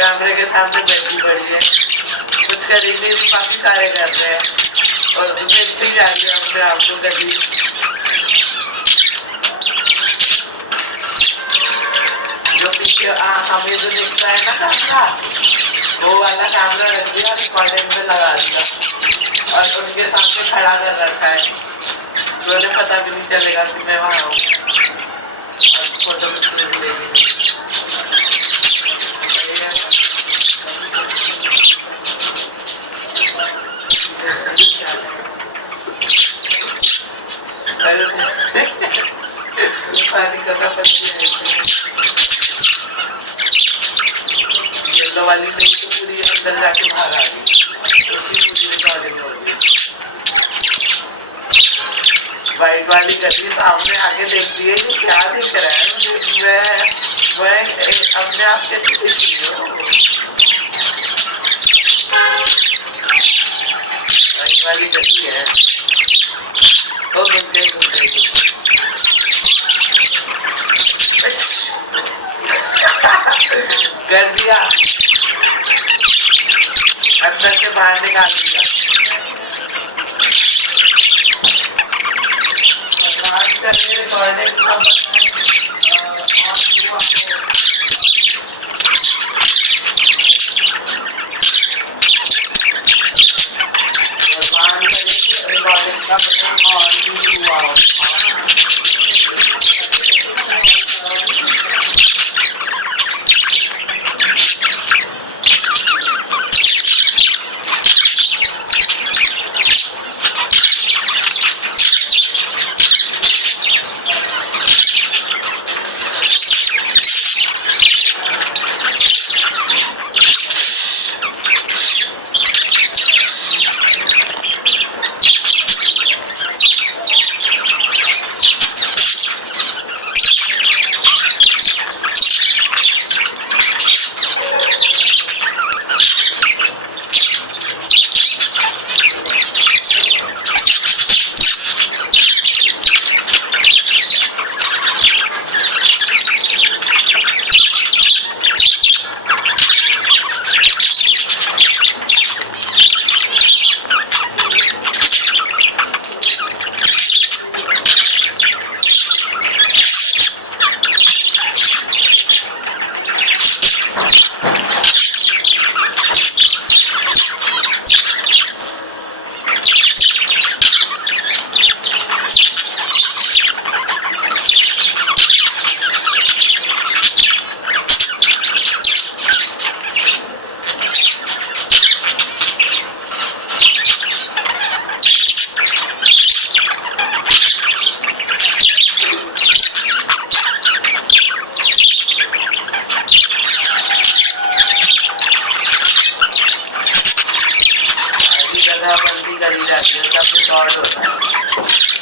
कैमरे के सामने बैठी पड़ी है, कुछ करेंगे भी, बाकी सारे कर रहे हैं और देखती जा रही है अपने आप को कभी। जो पीछे हमें जो दिखता है ना कैमरा, वो वाला कैमरा रख दिया, रिकॉर्डिंग में लगा दिया और उनके सामने खड़ा कर रखा है, तो उन्हें पता भी नहीं चलेगा कि मैं वहाँ हूँ और फोटो खींचने भी लेंगे। येलो वाली नहीं तो पूरी अंदर जाके बाहर आ गई, उसकी पूरी रिकॉर्डिंग हो गई। वाइट वाली गली सामने आके देखती है, ये क्या दिख रहा है, मैं अपने आप कैसे दिख रही हूँ। वाइट वाली गली है, वो घूम गई कर दिया, अंदर से बाहर निकाल दिया। बंदी करी जाती है, सब रिकॉर्ड होता है।